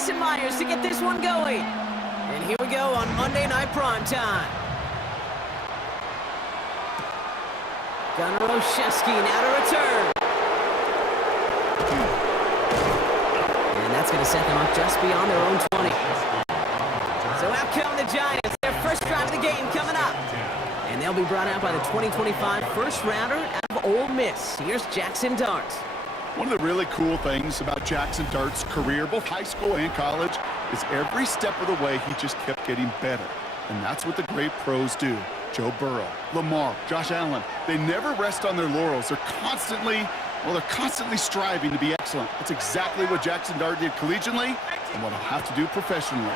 Jason Myers to get this one going. And here we go on Monday Night Primetime. Gunnar Olszewski now to return. And that's going to set them up just beyond their own 20. So out come the Giants, their first drive of the game coming up. And they'll be brought out by the 2025 first rounder out of Ole Miss. Here's Jackson Dart. One of the really cool things about Jackson Dart's career, both high school and college, is every step of the way he just kept getting better. And that's what the great pros do. Joe Burrow, Lamar, Josh Allen, they never rest on their laurels. They're constantly striving to be excellent. That's exactly what Jackson Dart did collegiately and what he'll have to do professionally.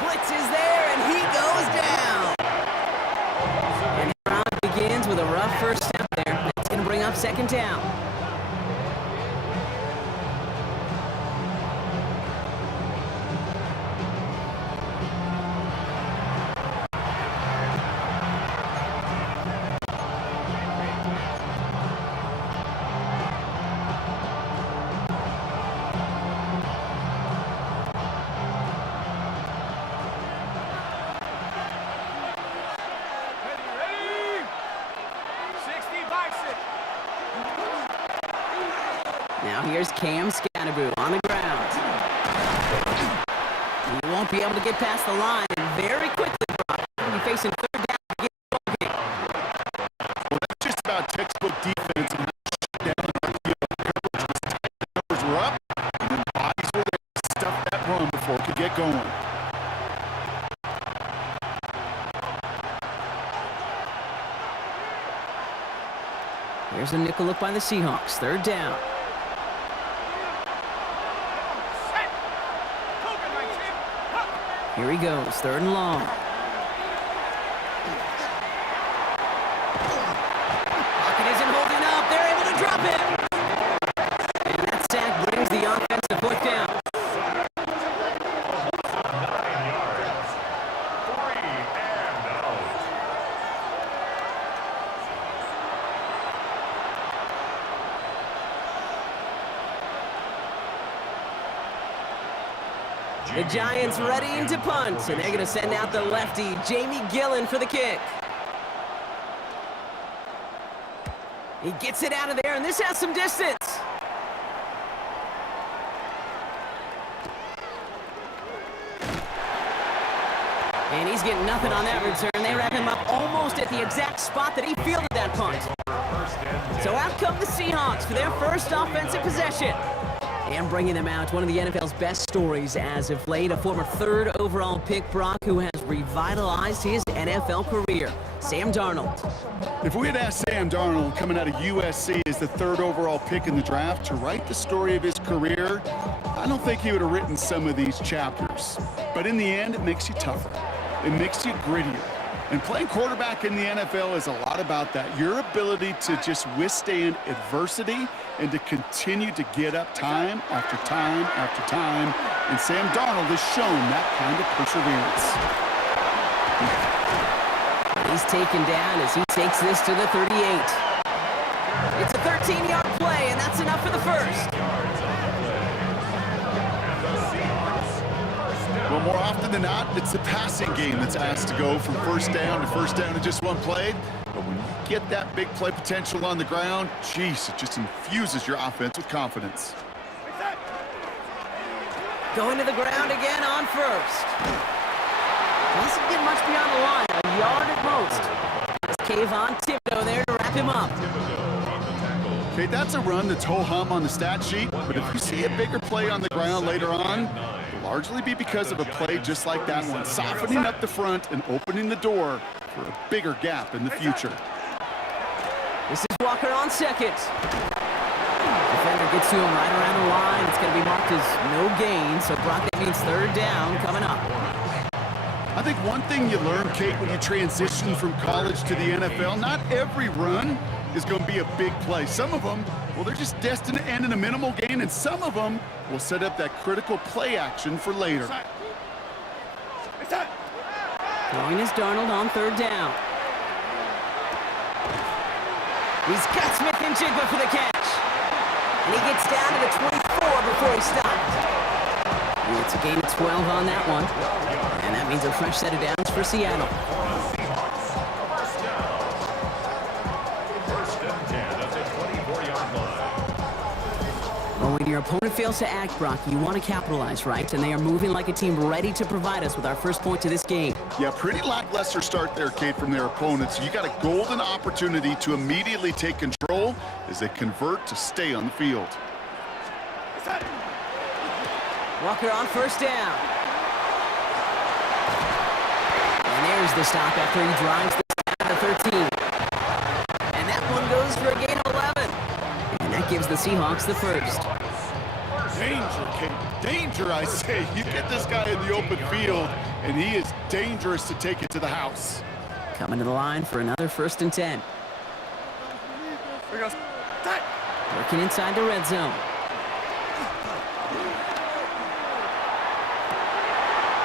Blitz is there, and he goes down. And the round begins with a rough first step there. That's going to bring up second down. Now here's Cam Scannaboo on the ground. He won't be able to get past the line, and very quickly, Brock, he'll be facing third down to get the ball game. Well, that's just about textbook defense. And down the field, coverage was tight, the numbers were up, and then bodies were there to stuff that run before it could get going. Here's a nickel look by the Seahawks, third down. Here he goes, third and long. Pocket isn't holding up. They're able to drop it. And that sack brings the offense to fourth down. The Giants ready to punt, and they're going to send out the lefty, Jamie Gillen, for the kick. He gets it out of there, and this has some distance. And he's getting nothing on that return. They wrap him up almost at the exact spot that he fielded that punt. So out come the Seahawks for their first offensive possession. And bringing them out, one of the NFL's best stories as of late, a former third overall pick, Brock, who has revitalized his NFL career, Sam Darnold. If we had asked Sam Darnold, coming out of USC as the third overall pick in the draft, to write the story of his career, I don't think he would have written some of these chapters. But in the end, it makes you tougher. It makes you grittier. And playing quarterback in the NFL is a lot about that. Your ability to just withstand adversity and to continue to get up time after time after time. And Sam Darnold has shown that kind of perseverance. He's taken down as he takes this to the 38. It's a 13-yard play, and that's enough for the first. Well, more often than not, it's the passing game that's asked to go from first down in just one play. But when you get that big play potential on the ground, geez, it just infuses your offense with confidence. Going to the ground again on first. Doesn't get much beyond the line, a yard at most. It's Kayvon Thibodeau there to wrap him up. Okay, that's a run that's ho-hum on the stat sheet, but if you see a bigger play on the ground later on, it'll largely be because of a play just like that one, softening up the front and opening the door for a bigger gap in the future. This is Walker on second. Defender gets to him right around the line. It's going to be marked as no gain, so Brock, that means third down coming up. I think one thing you learn, Kate, when you transition from college to the NFL, not every run is going to be a big play. Some of them, well, they're just destined to end in a minimal gain, and some of them will set up that critical play action for later. Throwing is Darnold on third down. He's got Smith and Jigba for the catch. And he gets down to the 24 before he stopped. And it's a gain of 12 on that one. And that means a fresh set of downs for Seattle. Well, when your opponent fails to act, Brock, you want to capitalize, right? And they are moving like a team ready to provide us with our first point to this game. Yeah, pretty lackluster start there, Kate, from their opponents. You got a golden opportunity to immediately take control as they convert to stay on the field. Walker on first down. And there's the stop after he drives the 13. And that one goes for a gain of 11. And that gives the Seahawks the first. Danger, Kate. Danger, I say. You get this guy in the open field, and he is dangerous to take it to the house. Coming to the line for another 1st and 10. Working inside the red zone.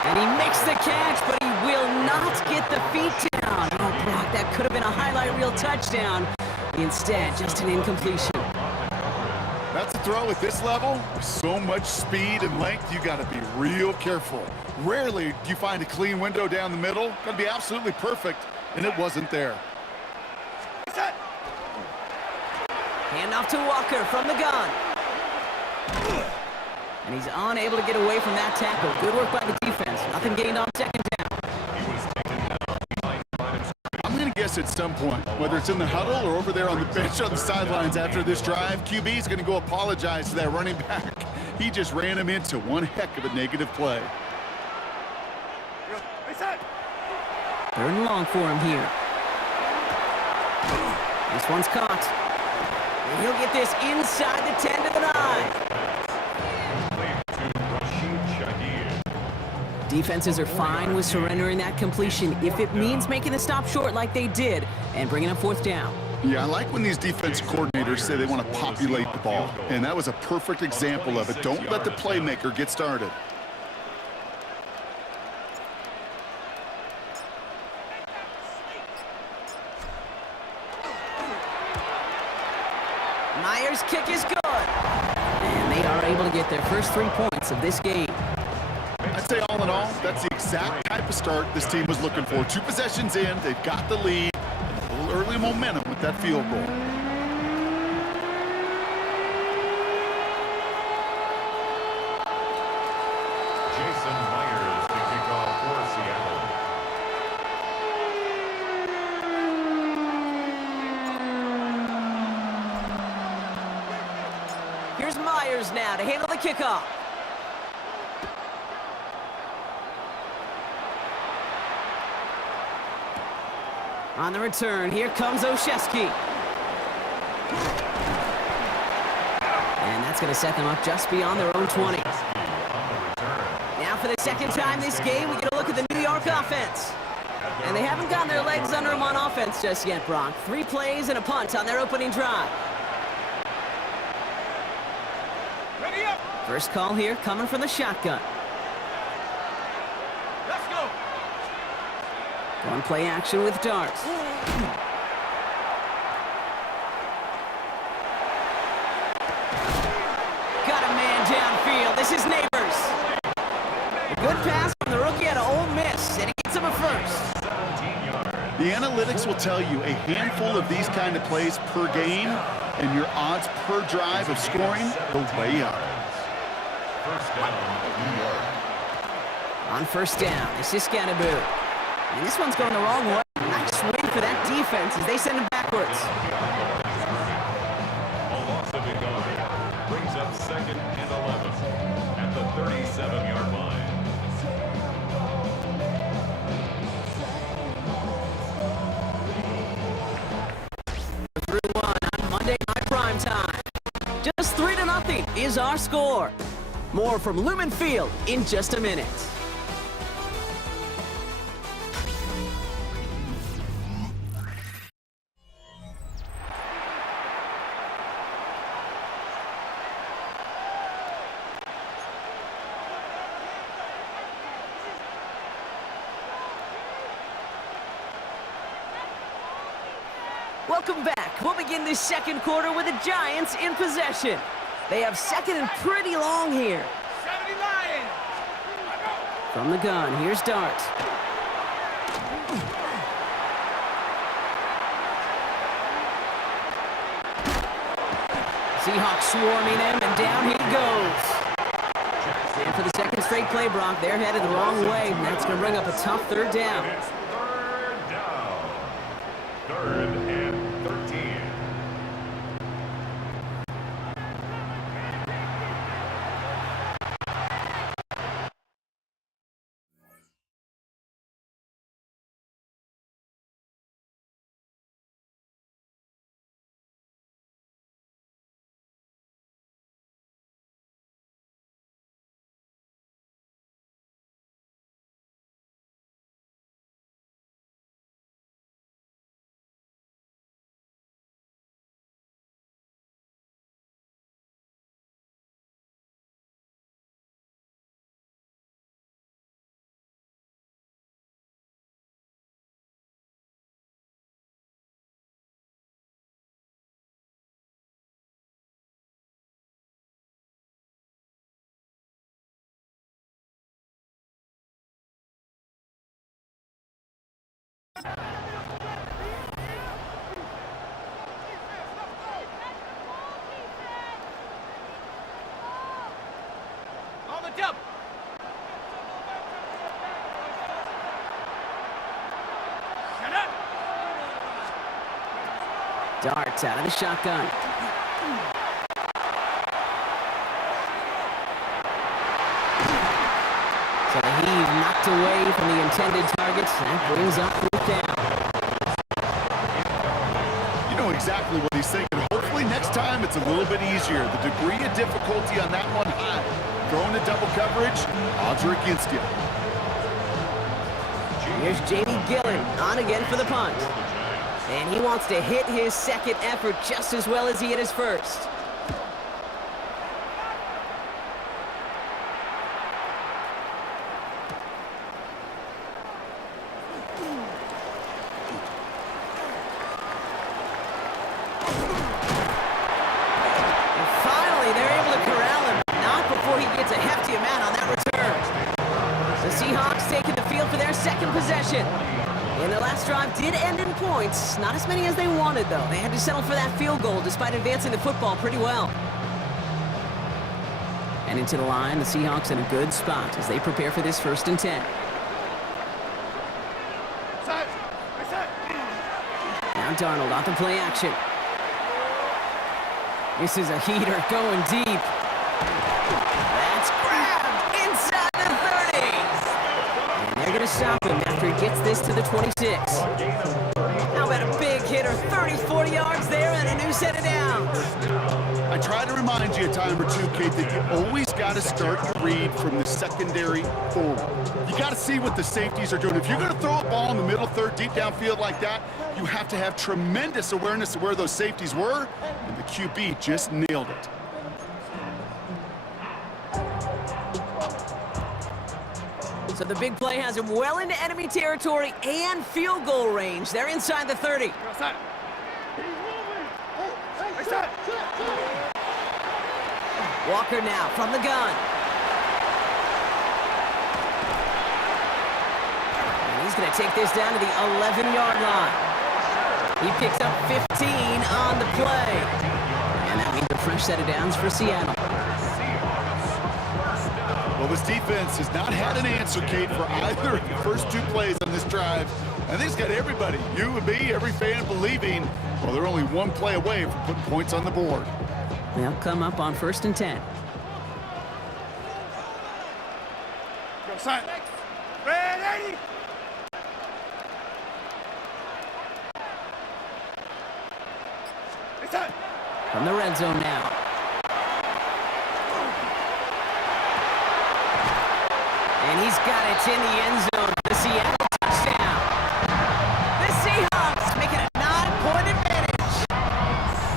And he makes the catch, but he will not get the feet down. Oh, Brock, that could have been a highlight reel touchdown. Instead, just an incompletion. That's a throw at this level. With so much speed and length, you got to be real careful. Rarely do you find a clean window down the middle. Got to be absolutely perfect, and it wasn't there. Hand off to Walker from the gun. And he's unable to get away from that tackle. Good work by the defense. Nothing gained on second down. I'm going to guess at some point, whether it's in the huddle or over there on the bench on the sidelines after this drive, QB is going to go apologize to that running back. He just ran him into one heck of a negative play. 3rd and long for him here. This one's caught. And he'll get this inside the 10 to the 9. Defenses are fine with surrendering that completion if it means making the stop short like they did and bringing up 4th down. Yeah, I like when these defense coordinators say they want to populate the ball, and that was a perfect example of it. Don't let the playmaker get started. Myers' kick is good. And they are able to get their first 3 points of this game. I'd say all in all, that's the exact type of start this team was looking for. 2 possessions in, they've got the lead, and a little early momentum with that field goal. Jason Myers to kick off for Seattle. Here's Myers now to handle the kickoff. On the return, here comes Olszewski. And that's going to set them up just beyond their own 20. Now for the second time this game, we get a look at the New York offense. And they haven't gotten their legs under them on offense just yet, Brock. 3 plays and a punt on their opening drive. Ready up. First call here coming from the shotgun. Let's go. One play action with darts. Got a man downfield. This is Neighbors. A good pass from the rookie out of Ole Miss, and he gets him a first. The analytics will tell you a handful of these kind of plays per game, and your odds per drive of scoring go way up. First down, New York. On first down, this is Scatterboo. And this one's going the wrong way. Nice swing for that defense as they send him backwards. A loss of a yard brings up 2nd and 11 at the 37-yard line. Through one on Monday Night Prime Time. Just 3-0 is our score. More from Lumen Field in just a minute. Welcome back. We'll begin this second quarter with the Giants in possession. They have second and pretty long here. From the gun, here's Dart. Seahawks swarming him, and down he goes. And for the second straight play, Brock, they're headed the wrong way, and that's going to bring up a tough third down. It's third down. Third and 13. On the jump. Shut up. Dart out of the shotgun. So the heave knocked away from the intended targets. That brings up fourth down. You know exactly what he's thinking. Hopefully next time it's a little bit easier. The degree of difficulty on that one high. Throwing to double coverage, odds are against you. Here's J.D. Gillen on again for the punt. And he wants to hit his second effort just as well as he hit his first. And finally, they're able to corral him. Not before he gets a hefty amount on that return. The Seahawks taking the field for their second possession. And their last drive did end in points. Not as many as they wanted, though. They had to settle for that field goal despite advancing the football pretty well. And into the line, the Seahawks in a good spot as they prepare for this 1st and 10. Now Darnold off the play action. This is a heater going deep. That's grabbed inside the 30. And they're going to stop him after he gets this to the 26. How about a big hitter, 30, 40 yards there and a new set of downs. I try to remind you a time or two, Kate, that you always got to start your read from the secondary forward. You got to see what the safeties are doing. If you're going to throw a ball in the middle third, deep downfield like that, you have to have tremendous awareness of where those safeties were, and the QB just nailed it. So the big play has him well into enemy territory and field goal range. They're inside the 30. Walker now from the gun. And he's going to take this down to the 11-yard line. He picks up 15 on the play. And that means a fresh set of downs for Seattle. Well, this defense has not had an answer, Kate, for either of the first two plays on this drive. I think it's got everybody, you and me, every fan believing, well, they're only one play away from putting points on the board. They'll come up on 1st and 10. Go, son. Ready. From the red zone now. And he's got it in the end zone for the Seattle touchdown. The Seahawks making a 9-point advantage.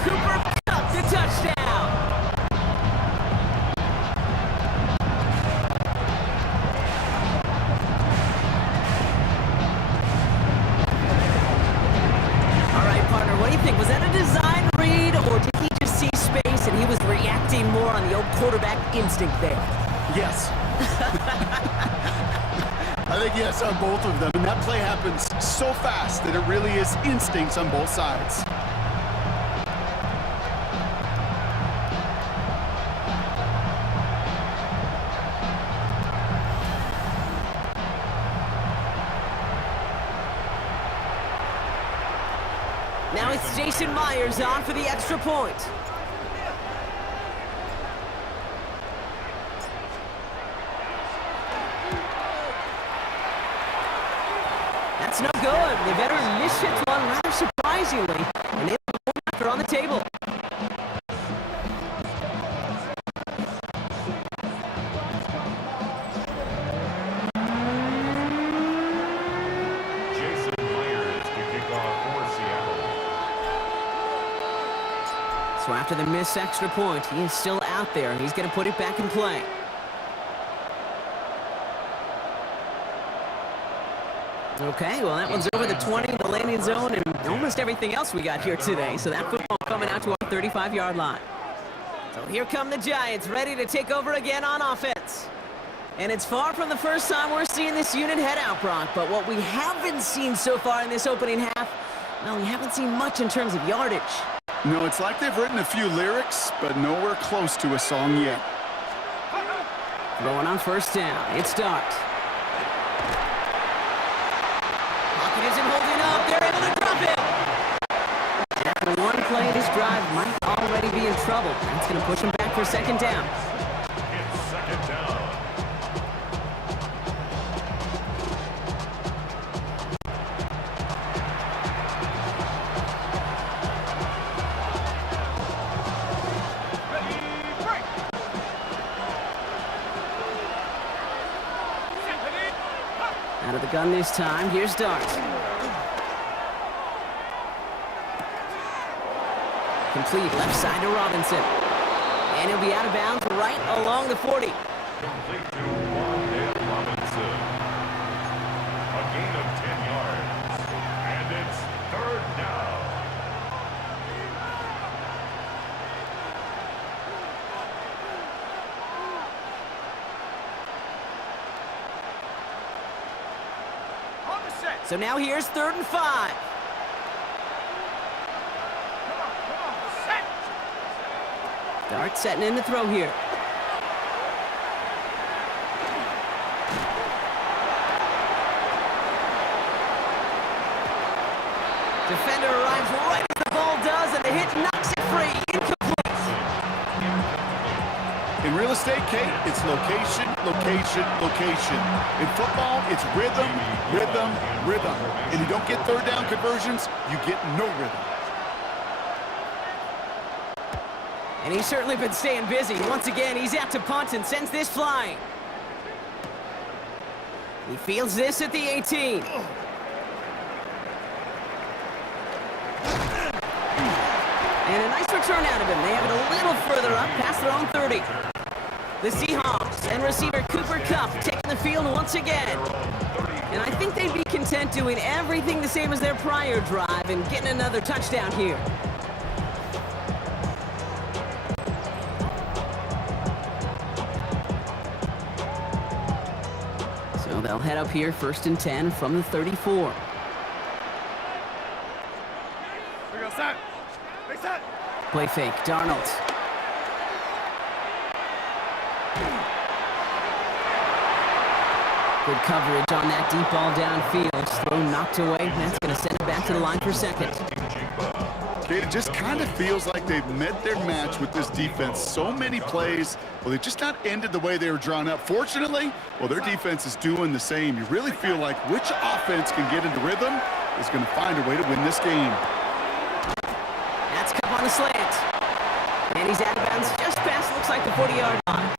Cooper Kupp the touchdown. All right, partner, what do you think? Was that a design read, or did he just see space and he was reacting more instinct there. Yes. I think yes on both of them, and that play happens so fast that it really is instincts on both sides. Now it's Jason Myers on for the extra point. That's no good. The veteran mishits one rather surprisingly, and they have one after on the table. Jason Myers to kick off for Seattle. So after the missed extra point, he is still out there. He's going to put it back in play. Okay, well, that one's over the 20, the landing zone, and almost everything else we got here today. So that football coming out to our 35-yard line. So here come the Giants, ready to take over again on offense. And it's far from the first time we're seeing this unit head out, Brock. But what we haven't seen so far in this opening half, well, we haven't seen much in terms of yardage. No, it's like they've written a few lyrics, but nowhere close to a song yet. Throwing on first down. It starts. Pocket isn't holding up. They're able to drop it. After one play, this drive might already be in trouble. That's going to push them back for second down. It's second down. Out of the gun this time. Here's Dart. Complete left side to Robinson. And he'll be out of bounds right along the 40. Complete to Wandale Robinson. A gain of 10 yards. And it's third down. So now here's 3rd and 5. Dart setting in to throw here. Defender arrives right as the ball does, and the hit knocks it free. Incomplete. In real estate, Kate, it's location, location, location. In football, it's rhythm, rhythm, rhythm. And you don't get third down conversions, you get no rhythm. And he's certainly been staying busy. Once again, he's out to punt and sends this flying. He fields this at the 18. And a nice return out of him. They have it a little further up past their own 30. The Seahawks and receiver Cooper Kupp taking the field once again. And I think they'd be content doing everything the same as their prior drive and getting another touchdown here. So they'll head up here 1st and 10 from the 34. Play fake, Darnold. Good coverage on that deep ball downfield. Throw knocked away. That's going to send it back to the line for second. It just kind of feels like they've met their match with this defense. So many plays, well, they just not ended the way they were drawn up. Fortunately, well, their defense is doing the same. You really feel like which offense can get into rhythm is going to find a way to win this game. That's Kupp on the slant. And he's out of bounds just past, looks like the 40-yard line.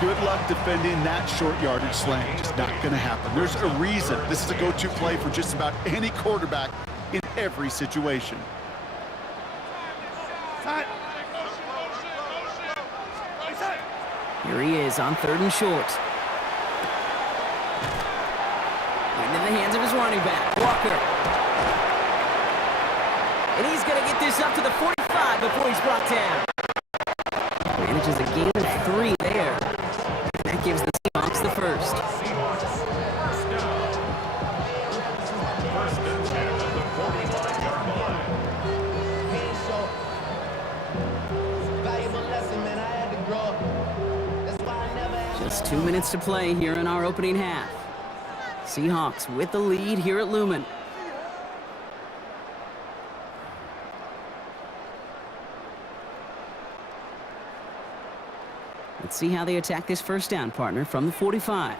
Good luck defending that short yardage slant. Just not going to happen. There's a reason this is a go-to play for just about any quarterback in every situation. Here he is on 3rd and short. Into the hands of his running back, Walker. And he's going to get this up to the 45 before he's brought down. Manages a gain of Just 2 minutes to play here in our opening half. Seahawks with the lead here at Lumen. Let's see how they attack this first down, partner, from the 45.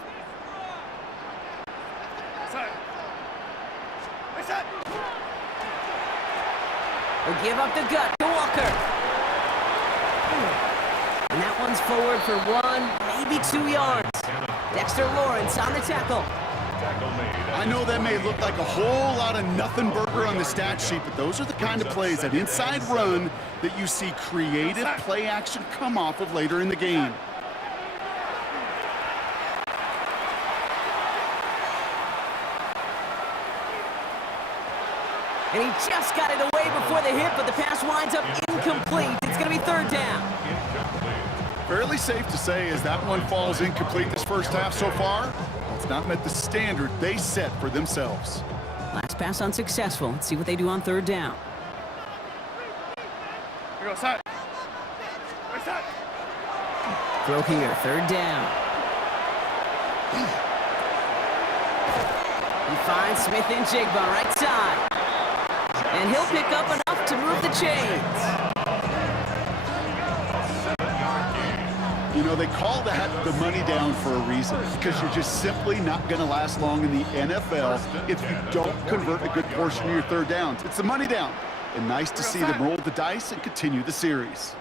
They'll give up the gut to Walker. And that one's forward for 1, maybe 2 yards. Dexter Lawrence on the tackle. I know that may look like a whole lot of nothing burger on the stat sheet, but those are the kind of plays, that inside run, that you see creative play action come off of later in the game. And he just got it away before the hit, but the pass winds up incomplete. It's going to be third down. Fairly safe to say as that one falls incomplete this first half so far. It's not met the standard they set for themselves. Last pass unsuccessful. Let's see what they do on third down. Here goes side. Throw here, third down. He finds Smith and Jigba right side. And he'll pick up enough to move the chains. You know, they call that the money down for a reason, because you're just simply not going to last long in the NFL if you don't convert a good portion of your third downs. It's the money down. And nice to see them roll the dice and continue the series.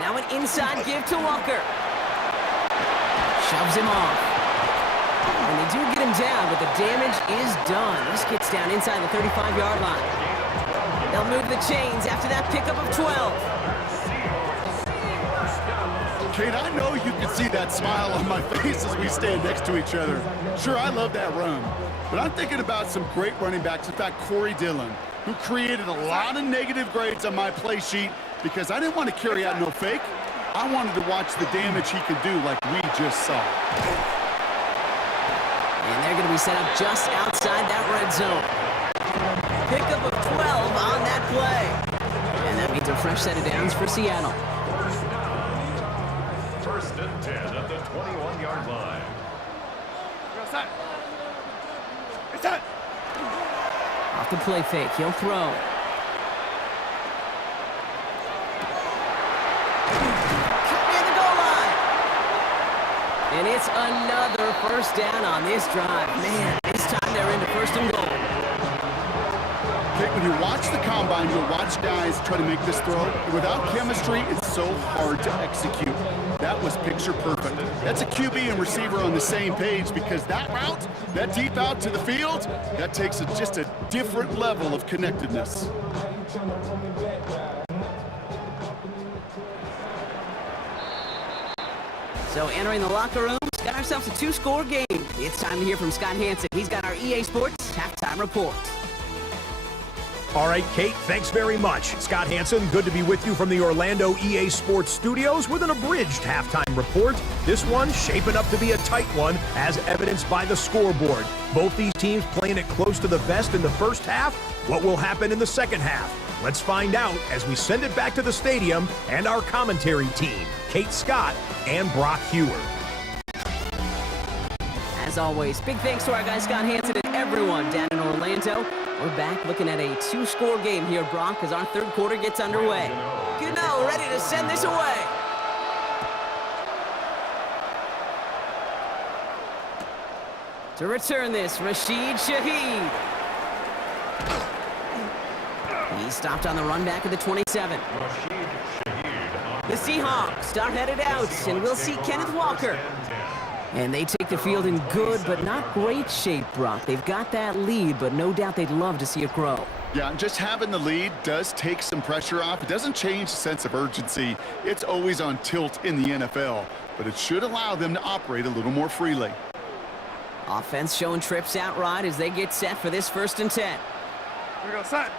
Now an inside give to Walker. Shoves him off. And they do get him down, but the damage is done. This gets down inside the 35-yard line. They'll move the chains after that pickup of 12. Kate, I know you can see that smile on my face as we stand next to each other. Sure, I love that run. But I'm thinking about some great running backs. In fact, Corey Dillon, who created a lot of negative grades on my play sheet because I didn't want to carry out no fake. I wanted to watch the damage he could do like we just saw. And they're going to be set up just outside that red zone. Pickup of 12 on that play. And that means a fresh set of downs for Seattle. First and 10 at the 21-yard line. Off the play fake, he'll throw. Near the goal line. And it's another first down on this drive. Man, this time they're into first and goal. Kate, when you watch the combine, you'll watch guys try to make this throw. Without chemistry, it's so hard to execute. That was picture perfect. That's a QB and receiver on the same page, because that route, that deep out to the field, that takes just a different level of connectedness. So entering the locker room, got ourselves a 2-score game. It's time to hear from Scott Hansen. He's got our EA Sports halftime report. All right, Kate, thanks very much. Scott Hansen, good to be with you from the Orlando EA Sports Studios with an abridged halftime report. This one shaping up to be a tight one, as evidenced by the scoreboard. Both these teams playing it close to the vest in the first half. What will happen in the second half? Let's find out as we send it back to the stadium and our commentary team, Kate Scott and Brock Hewer. As always, big thanks to our guy Scott Hansen and everyone down in Orlando. We're back looking at a 2-score game here, Brock, as our third quarter gets underway. Gano ready to send this away. To return this, Rashid Shaheed. He stopped on the run back of the 27. The Seahawks are headed out, and we'll see Kenneth Walker. And they take the field in good but not great shape, Brock. They've got that lead, but no doubt they'd love to see it grow. Yeah, just having the lead does take some pressure off. It doesn't change the sense of urgency. It's always on tilt in the NFL, but it should allow them to operate a little more freely. Offense showing trips out right as they get set for this 1st and 10. Here we go, side.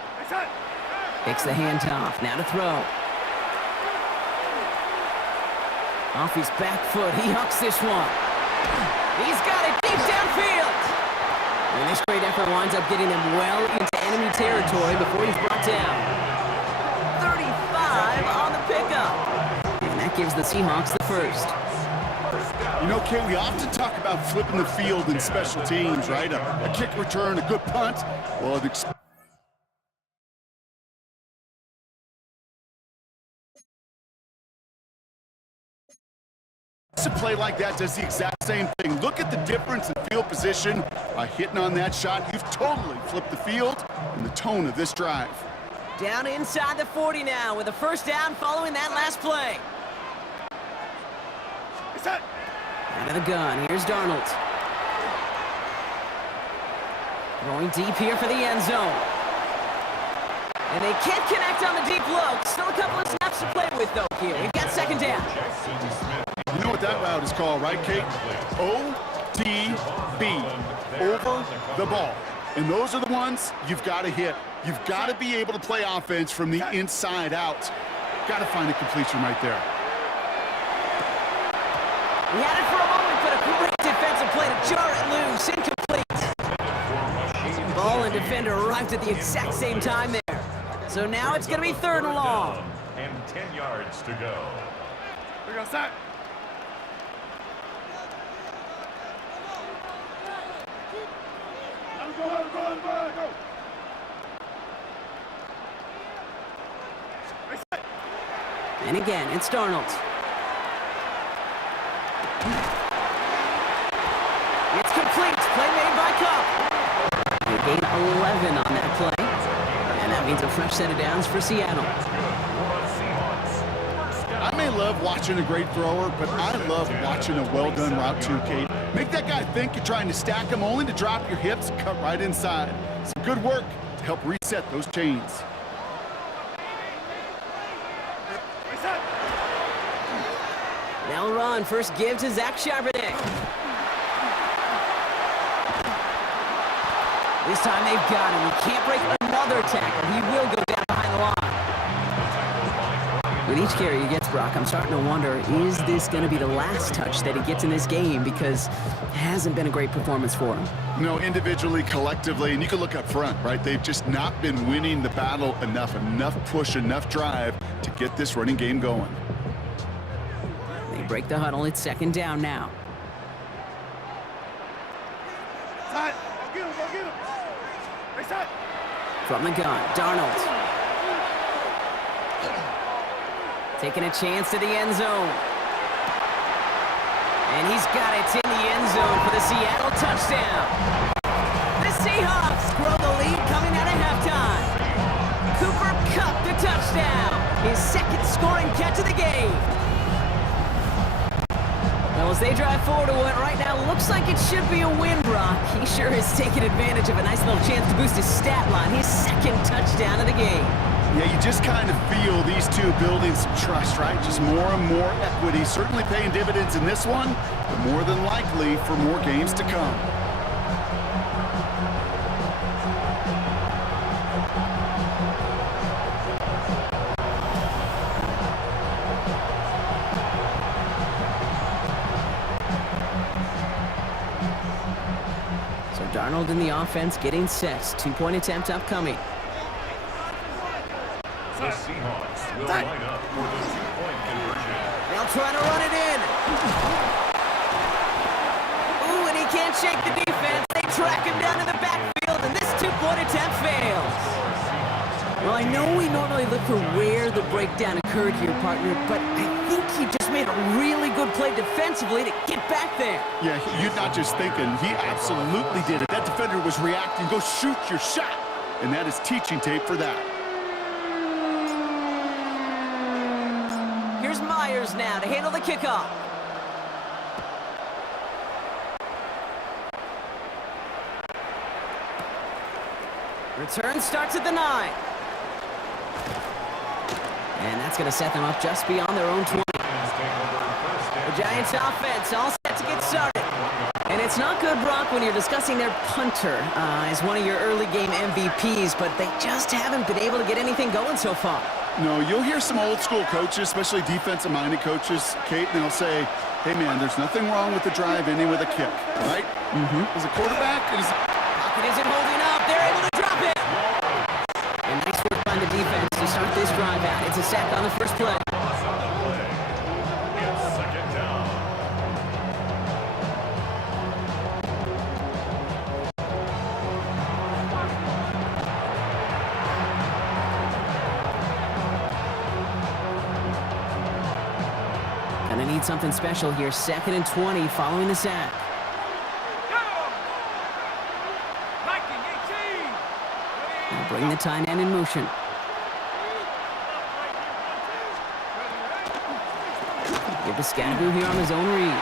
Takes the handoff, now to throw. Off his back foot, he hucks this one. He's got it deep downfield. And this great effort blocker winds up getting them well into enemy territory before he's brought down. 35 on the pickup. And that gives the Seahawks the first. You know, Kay, we often talk about flipping the field in special teams, right? A kick return, a good punt. Well, a play like that does the exact same thing. Look at the difference in field position. By hitting on that shot, you've totally flipped the field and the tone of this drive. Down inside the 40 now with a first down following that last play. Out of the gun, here's Darnold. Going deep here for the end zone. And they can't connect on the deep look. Still a couple of snaps to play with, though, here. We've got second down. You know what that route is called, right, Kate? ODB, over the ball. And those are the ones you've got to hit. You've got to be able to play offense from the inside out. Got to find a completion right there. We had it for a moment, but a great defensive play to jar it loose. Incomplete. Ball and defender arrived at the exact same time there. So now it's going to be third and long. And 10 yards to go. We're going to start. And again, it's Darnold. It's complete. Play made by Cup. They gain 11 on that play. And that means a fresh set of downs for Seattle. I may love watching a great thrower, but I love watching a well-done route too, Kate. Make that guy think you're trying to stack him only to drop your hips and cut right inside. Some good work to help reset those chains. They'll run. First give to Zach Charbonnet. This time they've got him. He can't break another tackle. He will go down behind the line. With each carry he gets, Brock, I'm starting to wonder, is this going to be the last touch that he gets in this game? Because it hasn't been a great performance for him. No, individually, collectively, and you can look up front, right? They've just not been winning the battle enough push, enough drive to get this running game going. They break the huddle. It's second down now. From the gun, Darnold. Taking a chance to the end zone. And he's got it in the end zone for the Seattle touchdown. The Seahawks grow the lead coming out of halftime. Cooper Kupp the touchdown. His second scoring catch of the game. Well, as they drive forward to what right now looks like it should be a win, Brock. He sure is taking advantage of a nice little chance to boost his stat line. His second touchdown of the game. Yeah, you just kind of feel these two building some trust, right? Just more and more equity. Certainly paying dividends in this one, but more than likely for more games to come. So Darnold in the offense getting set. Two-point attempt upcoming. The Seahawks will line up for the two-point conversion. They'll try to run it in. Ooh, and he can't shake the defense. They track him down to the backfield, and this two-point attempt fails. Well, I know we normally look for where the breakdown occurred here, partner, but I think he just made a really good play defensively to get back there. Yeah, you're not just thinking. He absolutely did it. That defender was reacting. Go shoot your shot. And that is teaching tape for that. Here's Myers now to handle the kickoff. Return starts at the 9. And that's going to set them up just beyond their own 20. The Giants offense all set to get started. And it's not good, Brock, when you're discussing their punter as one of your early game MVPs, but they just haven't been able to get anything going so far. No, you'll hear some old school coaches, especially defensive-minded coaches, Kate, and they'll say, hey, man, there's nothing wrong with the drive ending with a kick, right? As a quarterback, pocket isn't holding up. They're able to drop it. And nice work by the defense to start this drive out. It's a sack on the first play. It's second down. Gonna need something special here. 2nd and 20 following the sack. Now bring the tight end in motion. Give the Scatterboo here on his own read.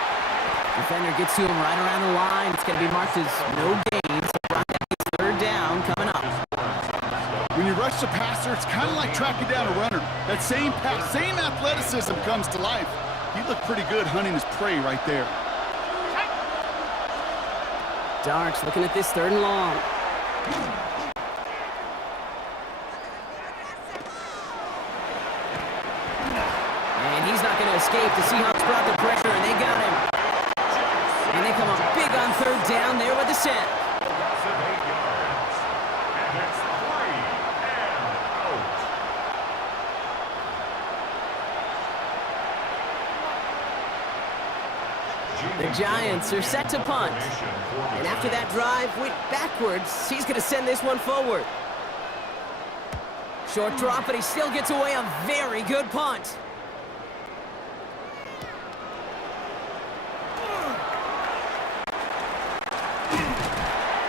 Defender gets to him right around the line. It's going to be marked as no gain. So Brock gets 3rd down coming up. When you rush the passer, it's kind of like tracking down a runner. That same athleticism comes to life. He looked pretty good hunting his prey right there. Darks looking at this 3rd and long. And he's not going to escape. The Seahawks brought the pressure, and they got him. And they come up big on 3rd down there with the set. Loss of 8 yards. And it's 3 and out. The Giants are set to punt. And after that drive went backwards, he's going to send this one forward. Short drop, but he still gets away a very good punt.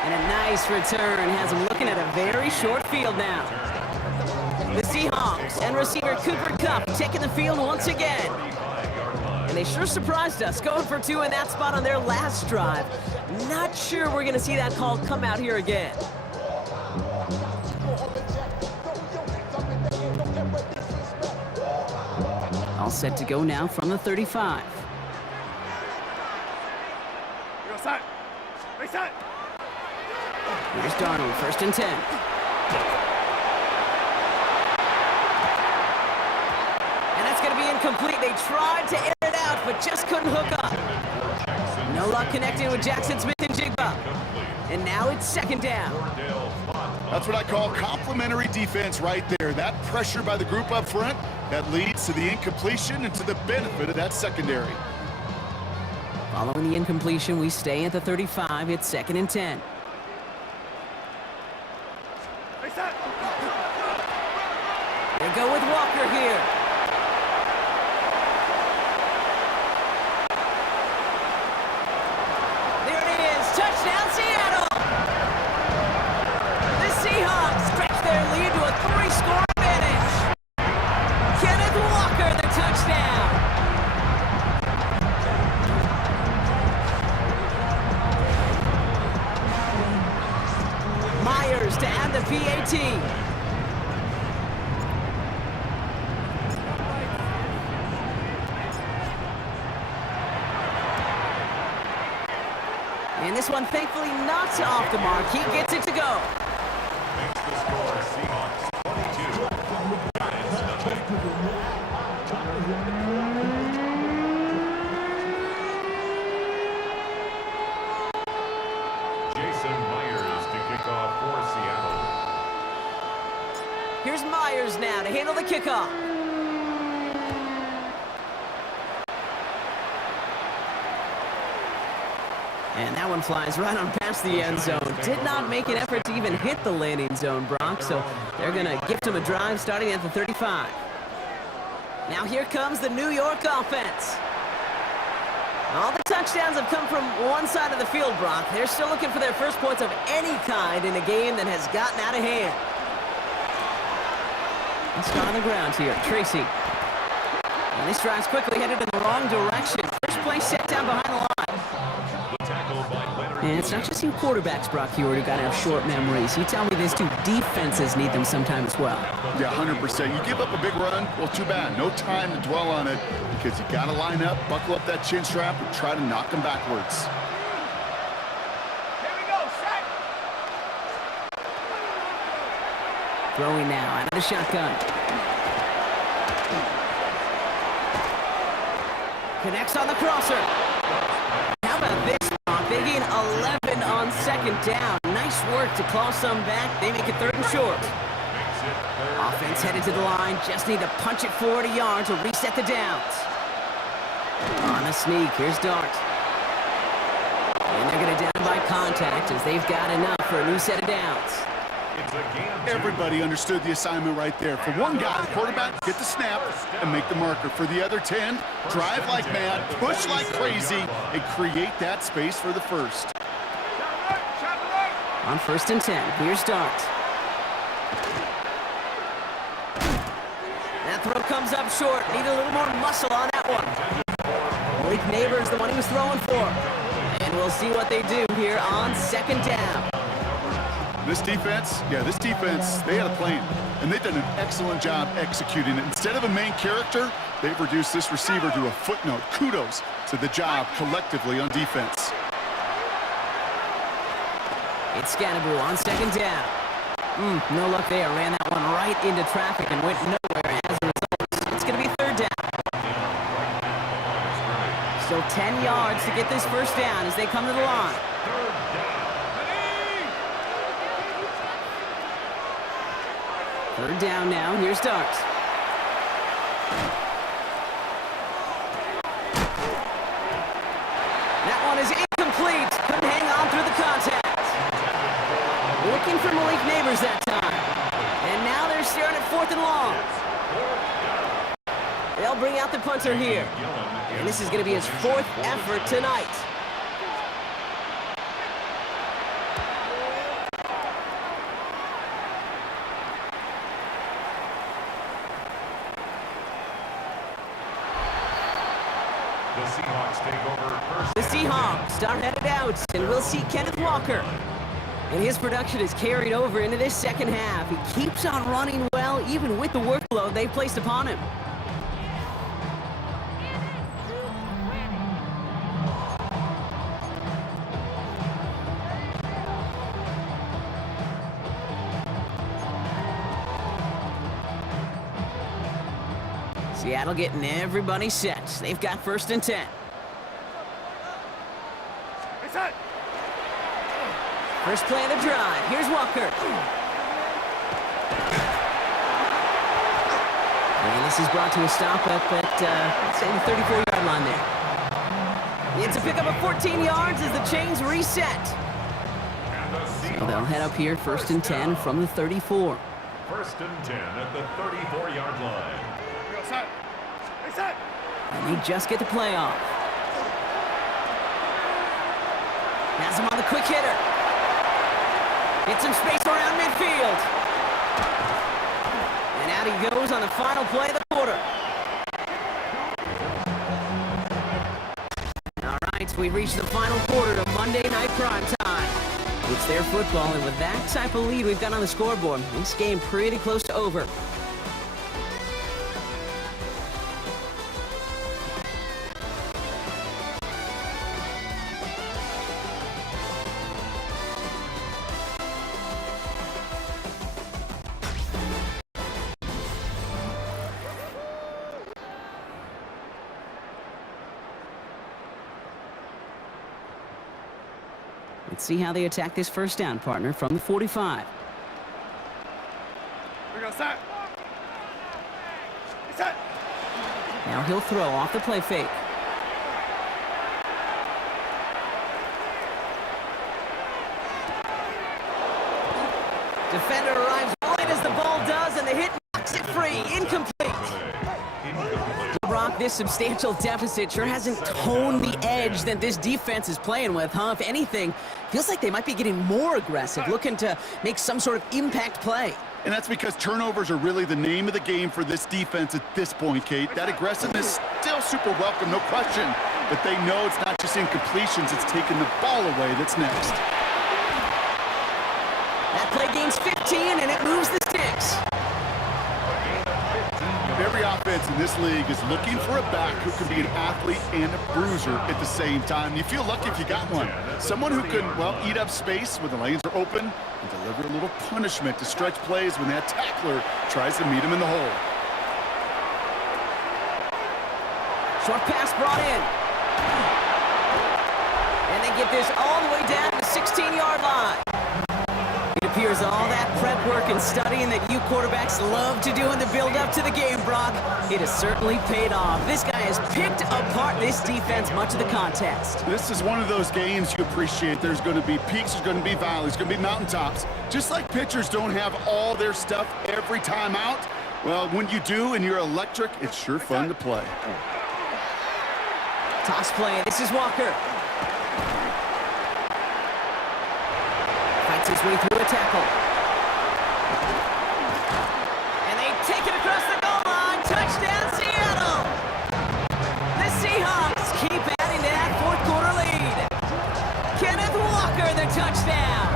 And a nice return has him looking at a very short field now. The Seahawks and receiver Cooper Kupp taking the field once again. And they sure surprised us, going for 2 in that spot on their last drive. Not sure we're going to see that call come out here again. All set to go now from the 35. Here's Darnold, 1st and 10. And that's going to be incomplete. They tried to air it out, but just couldn't hook up. No luck connecting with Jackson Smith and Jigba. And now it's 2nd down. That's what I call complementary defense right there. That pressure by the group up front, that leads to the incompletion and to the benefit of that secondary. Following the incompletion, we stay at the 35. It's 2nd and 10. They go with Walker here. There it is. Touchdown, Seattle. The Seahawks stretch their lead to a 3-score advantage. Kenneth Walker, the touchdown. Myers to add the PAT. And this one, thankfully, not off the mark. He gets it to go. Makes the score Seahawks 22. Giants nothing. Jason Myers to kick off for Seattle. Here's Myers now to handle the kickoff. And that one flies right on past the end zone. Did not make an effort to even hit the landing zone, Brock, so they're going to gift him a drive starting at the 35. Now here comes the New York offense. All the touchdowns have come from one side of the field, Brock. They're still looking for their first points of any kind in a game that has gotten out of hand. Let's start on the ground here. Tracy. And this drive's quickly headed in the wrong direction. First play set down behind the line. And it's not just you quarterbacks, Brock Hewitt, who got to have short memories. You tell me this too, defenses need them sometime as well. Yeah, 100%. You give up a big run, well, too bad. No time to dwell on it because you got to line up, buckle up that chin strap, and try to knock them backwards. Here we go, set. Throwing now out of the shotgun. Connects on the crosser. How about this, Brock? They gain 11 on 2nd down. Nice Nice work to claw some back. They make it 3rd and short. Offense headed to the line. Just need to punch it 40 yards or reset the downs. On a sneak, here's Dart. And they're going to down by contact as they've got enough for a new set of downs. Everybody understood the assignment right there. For one guy, the quarterback, get the snap and make the marker. For the other 10, drive like mad, push like crazy, and create that space for the first. On 1st and 10, here's Dart. That throw comes up short. Need a little more muscle on that one. Malik Neighbors, the one he was throwing for. And we'll see what they do here on 2nd down. This defense, they had a plan, and they've done an excellent job executing it. Instead of a main character, they've reduced this receiver to a footnote. Kudos to the job collectively on defense. It's Scannaboo on 2nd down. No luck there. Ran that one right into traffic and went nowhere as a result. It's going to be 3rd down. Still 10 yards to get this 1st down as they come to the line. 3rd down now. Here's Dart. That one is incomplete. Couldn't hang on through the contact. Looking for Malik Neighbors that time. And now they're staring at 4th and long. They'll bring out the punter here. And this is going to be his 4th effort tonight. The Seahawks are headed out, and we'll see Kenneth Walker. And his production is carried over into this 2nd half. He keeps on running well, even with the workload they've placed upon him. Seattle getting everybody set. They've got 1st and 10. First play of the drive. Here's Walker. And this is brought to a stop up at, let's say, the 34-yard line there. It's a pickup of 14 yards as the chains reset. So they'll head up here, 1st and 10 from the 34. 1st and 10 at the 34-yard line. And they just get the play off. Has him on the quick hitter. Get some space around midfield. And out he goes on the final play of the quarter. All right, we've reached the final quarter of Monday Night Prime Time. It's their football, and with that type of lead we've got on the scoreboard, this game pretty close to over. Let's see how they attack this 1st down, partner, from the 45. We're going to set. Now he'll throw off the play fake. Defender arrives right as the ball does, and the hit knocks it free. Incomplete. Brock, this substantial deficit sure hasn't toned the edge that this defense is playing with, huh? If anything, feels like they might be getting more aggressive, looking to make some sort of impact play. And that's because turnovers are really the name of the game for this defense at this point, Kate. That aggressiveness still super welcome, no question. But they know it's not just incompletions, it's taking the ball away that's next. That play gains 15, and it moves the sticks. Every offense in this league is looking for a back who can be an athlete and a bruiser at the same time. You feel lucky if you got one. Someone who can, well, eat up space when the lanes are open and deliver a little punishment to stretch plays when that tackler tries to meet him in the hole. Short pass brought in. And they get this all the way down to the 16-yard line. and studying that you quarterbacks love to do in the build-up to the game, Brock. It has certainly paid off. This guy has picked apart this defense much of the contest. This is one of those games you appreciate. There's going to be peaks, there's going to be valleys, there's going to be mountaintops. Just like pitchers don't have all their stuff every time out, well, when you do and you're electric, it's sure fun to play. Toss play. This is Walker. Fights his way through a tackle. And they take it across the goal line. Touchdown, Seattle! The Seahawks keep adding to that fourth quarter lead. Kenneth Walker, the touchdown.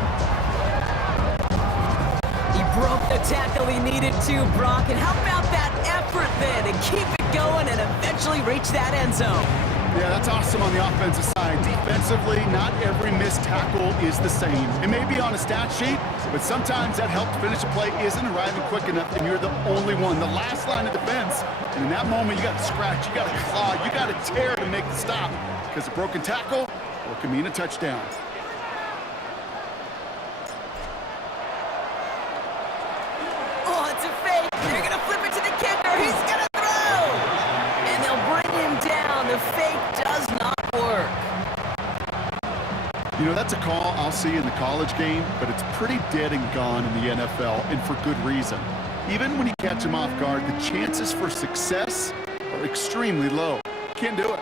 He broke the tackle he needed to, Brock. And how about that effort then to keep it going and eventually reach that end zone? Yeah, that's awesome on the offensive side. Defensively, not every missed tackle is the same. It may be on a stat sheet, but sometimes that help to finish a play isn't arriving quick enough, and you're the only one, the last line of defense. And in that moment, you got to scratch, you got to claw, you got to tear to make the stop. Because a broken tackle, well, it can mean a touchdown. Oh, it's a fake. They're going to flip it to the kicker. He's going to throw. And they'll bring him down. The fake does not work. You know, that's a call I'll see in the college game, but it's pretty dead and gone in the NFL, and for good reason. Even when you catch him off guard, the chances for success are extremely low. Can't do it.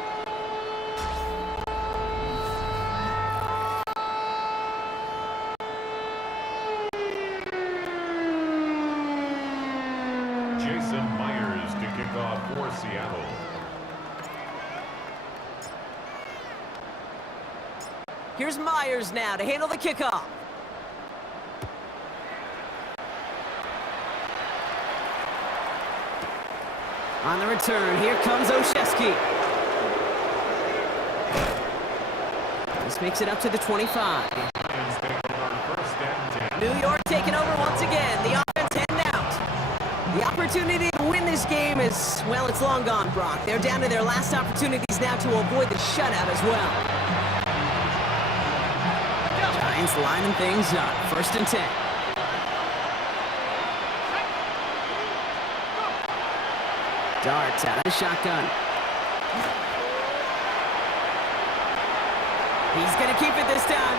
Jason Myers to kick off for Seattle. Here's Myers now to handle the kickoff. On the return, here comes Olszewski. This makes it up to the 25. New York taking over once again. The offense heading out. The opportunity to win this game is, well, it's long gone, Brock. They're down to their last opportunities now to avoid the shutout as well. Giants lining things up. 1st and 10. Darts out of the shotgun. He's going to keep it this time.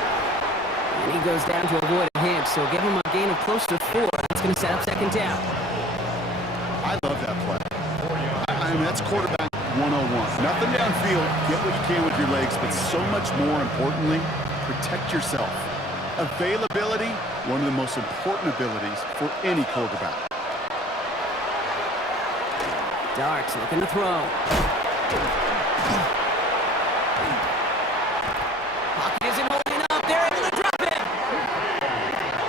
And he goes down to avoid a hit, so give him a gain of close to 4. That's going to set up 2nd down. I love that play. I mean, that's quarterback 101. Nothing downfield. Get what you can with your legs, but so much more importantly, protect yourself. Availability, one of the most important abilities for any quarterback. Darts looking to throw. Pocket isn't holding up. They're able to drop him.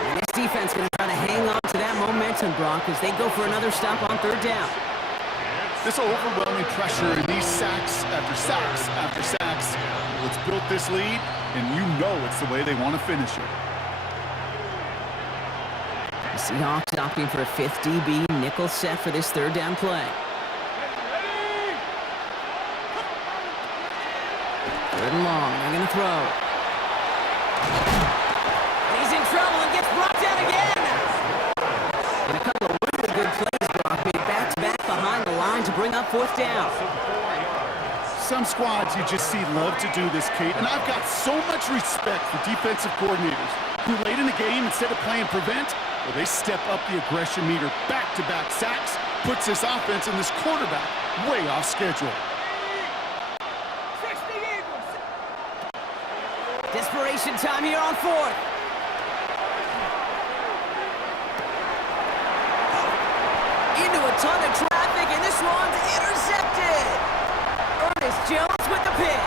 And this defense going to try to hang on to that momentum, Brock, as they go for another stop on 3rd down. This overwhelming pressure and these sacks after sacks after sacks, well, it's built this lead, and you know it's the way they want to finish it. The Seahawks opting for a 5th DB nickel set for this 3rd down play. 3rd and long, they're going to throw. And he's in trouble and gets brought down again. And a couple of really good plays, Brock, made back-to-back behind the line to bring up 4th down. Some squads you just see love to do this, Kate, and I've got so much respect for defensive coordinators who late in the game, instead of playing prevent, well, they step up the aggression meter. Back-to-back sacks puts this offense and this quarterback way off schedule. Desperation time here on 4th. Into a ton of traffic, and this one's intercepted. Ernest Jones with the pick.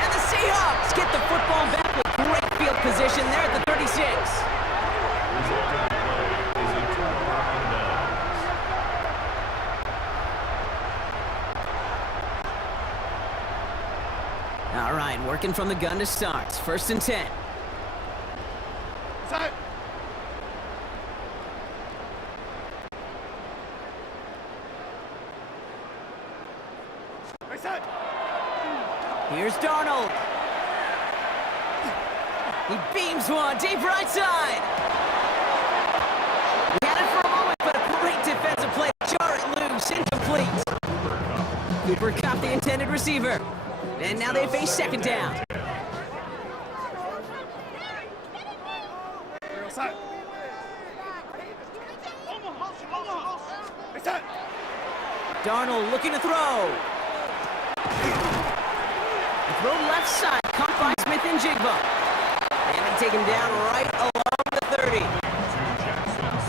And the Seahawks get the football back with great field position there at the 36. All right, working from the gun to start. 1st and 10. Side. Right side. Here's Darnold. He beams one deep right side. He had it for a moment, but a great defensive play. Jar it loose, incomplete. Cooper Kupp, the intended receiver. And now they face second down. Darnold looking to throw. The throw left side, caught by Smith and Jigba. And they take him down right along the 30.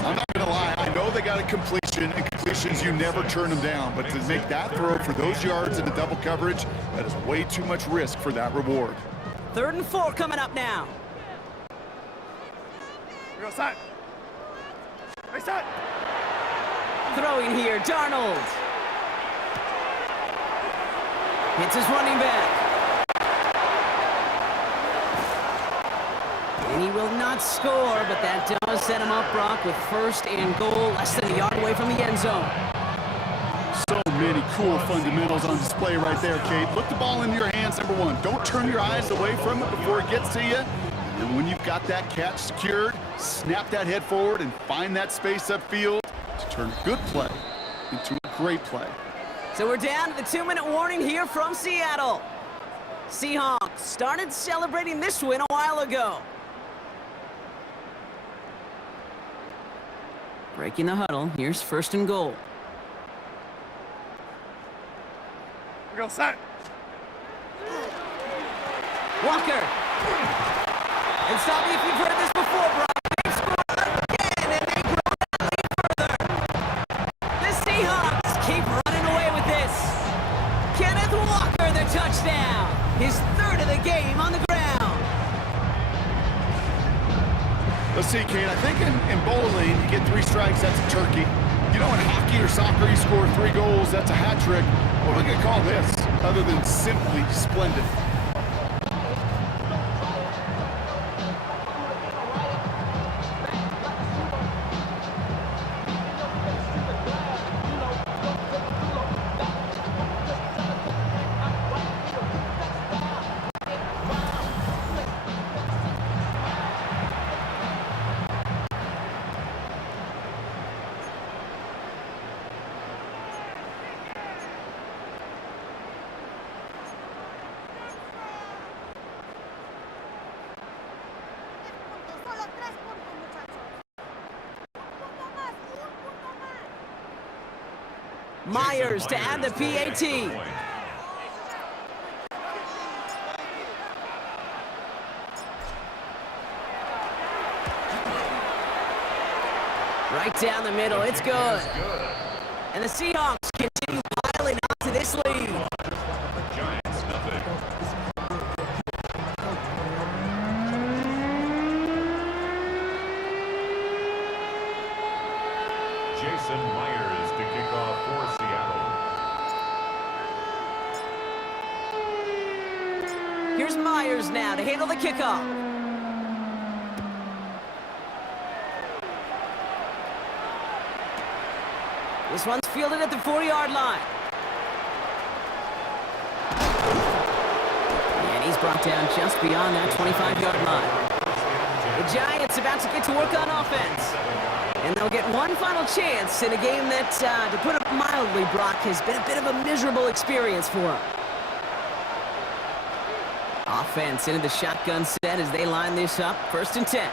I'm not going to lie, I know they got a completion, and completions, you never turn them down. But to make that throw for those yards into double coverage, that is way too much risk for that reward. 3rd and 4 coming up now. Go side. Hey, side. Throwing here, Darnold. Hits his running back. And he will not score, but that does set him up, Brock, with 1st and goal, less than a yard away from the end zone. So many cool fundamentals on display right there, Kate. Look the ball into your hands, number one. Don't turn your eyes away from it before it gets to you. And when you've got that catch secured, snap that head forward and find that space upfield to turn a good play into a great play. So we're down to the 2-minute warning here from Seattle. Seahawks started celebrating this win a while ago. Breaking the huddle, here's 1st and goal. Go side. Walker. And stop me if you've heard this before, Brock. They've scored again, and they grow that lead further. The Seahawks keep running away with this. Kenneth Walker, the touchdown. His 3rd of the game on the ground. Let's see, Kate, I think in bowling, you get 3 strikes, that's a turkey. You know, in hockey or soccer, you score 3 goals, that's a hat trick. What are we going to call this, other than simply splendid? Myers to add the PAT. Right down the middle, it's good. And the Seahawks continue piling on to this lead. Giants, nothing. Jason Myers to kick off for Seattle. Here's Myers now to handle the kickoff. This one's fielded at the 40-yard line. And he's brought down just beyond that 25-yard line. The Giants about to get to work on offense. And they'll get one final chance in a game that, to put it mildly, Brock, has been a bit of a miserable experience for them. Offense into the shotgun set as they line this up. 1st and 10.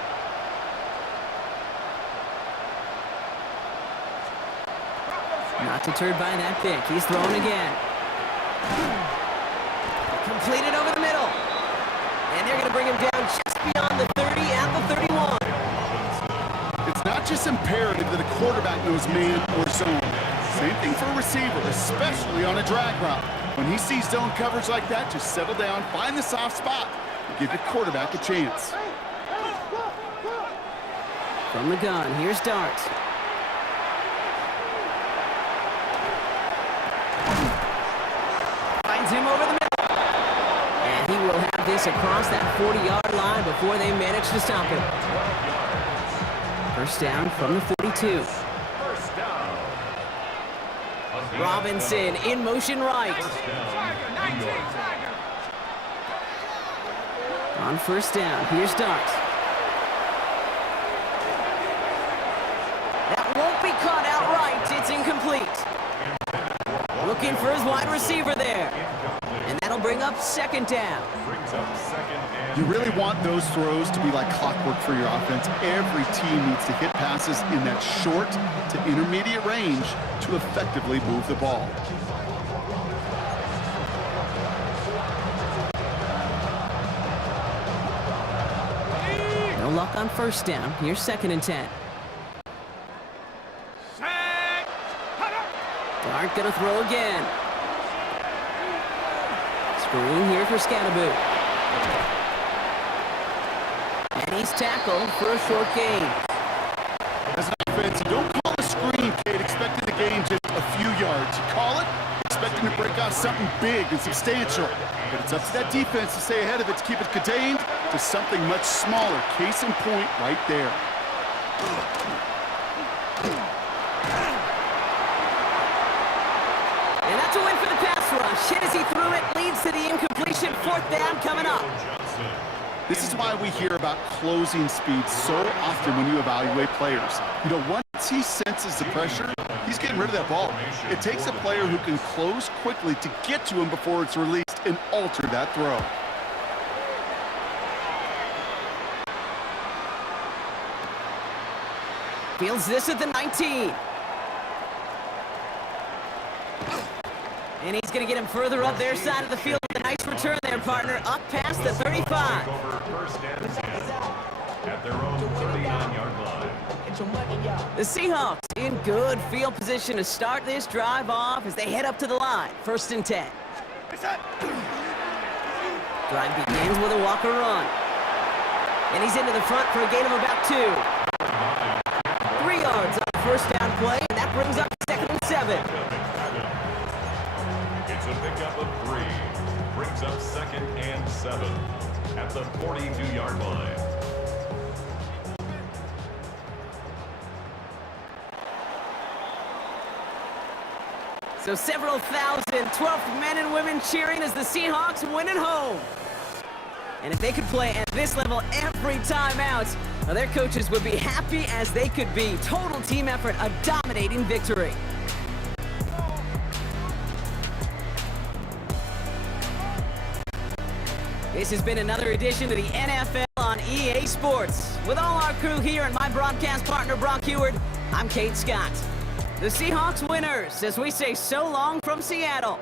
Not deterred by that pick. He's throwing again. Completed over the middle. And they're going to bring him down just beyond the 30 at the 31. It's not just imperative that a quarterback knows man or zone. Same thing for a receiver, especially on a drag route. When he sees zone coverage like that, just settle down, find the soft spot, and give your quarterback a chance. From the gun, here's Dart. Finds him over the middle. And he will have this across that 40-yard line before they manage to stop him. 1st down from the 42. Robinson in motion right. On first down, here's Starks. That won't be caught outright. It's incomplete. Looking for his wide receiver there. And that'll bring up second down. You really want those throws to be like clockwork for your offense. Every team needs to hit passes in that short to intermediate range to effectively move the ball. No luck on first down. Here's second and 10. Dart gonna throw again. Screen here for Scatterboo. And he's tackled for a short gain. As an offense, you don't call a screen, kid, expecting to gain just a few yards. You call it, expecting to break out something big and substantial. But it's up to that defense to stay ahead of it, to keep it contained to something much smaller. Case in point right there. And that's a win for the pass rush. Hit as he threw it, leads to the incompletion. Fourth down coming up. This is why we hear about closing speed so often when you evaluate players. You know, once he senses the pressure, he's getting rid of that ball. It takes a player who can close quickly to get to him before it's released and alter that throw. Fields this at the 19. And he's going to get him further up their side of the field with a nice return there, partner. Up past the 35. At their own 39-yard line. The Seahawks in good field position to start this drive off as they head up to the line. First and 10. Drive begins with a walker run. And he's into the front for a gain of about 2. 3 yards on the first down play, and that brings up second and 7. It's a pickup of 3. Brings up second and 7 at the 42-yard line. So several thousand 12th men and women cheering as the Seahawks win at home. And if they could play at this level every time out, well, their coaches would be happy as they could be. Total team effort, a dominating victory. This has been another edition of the NFL on EA Sports. With all our crew here and my broadcast partner, Brock Heward, I'm Kate Scott. The Seahawks winners, as we say so long from Seattle.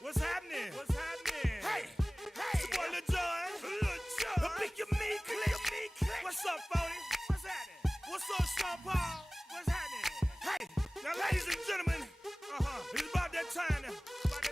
What's happening?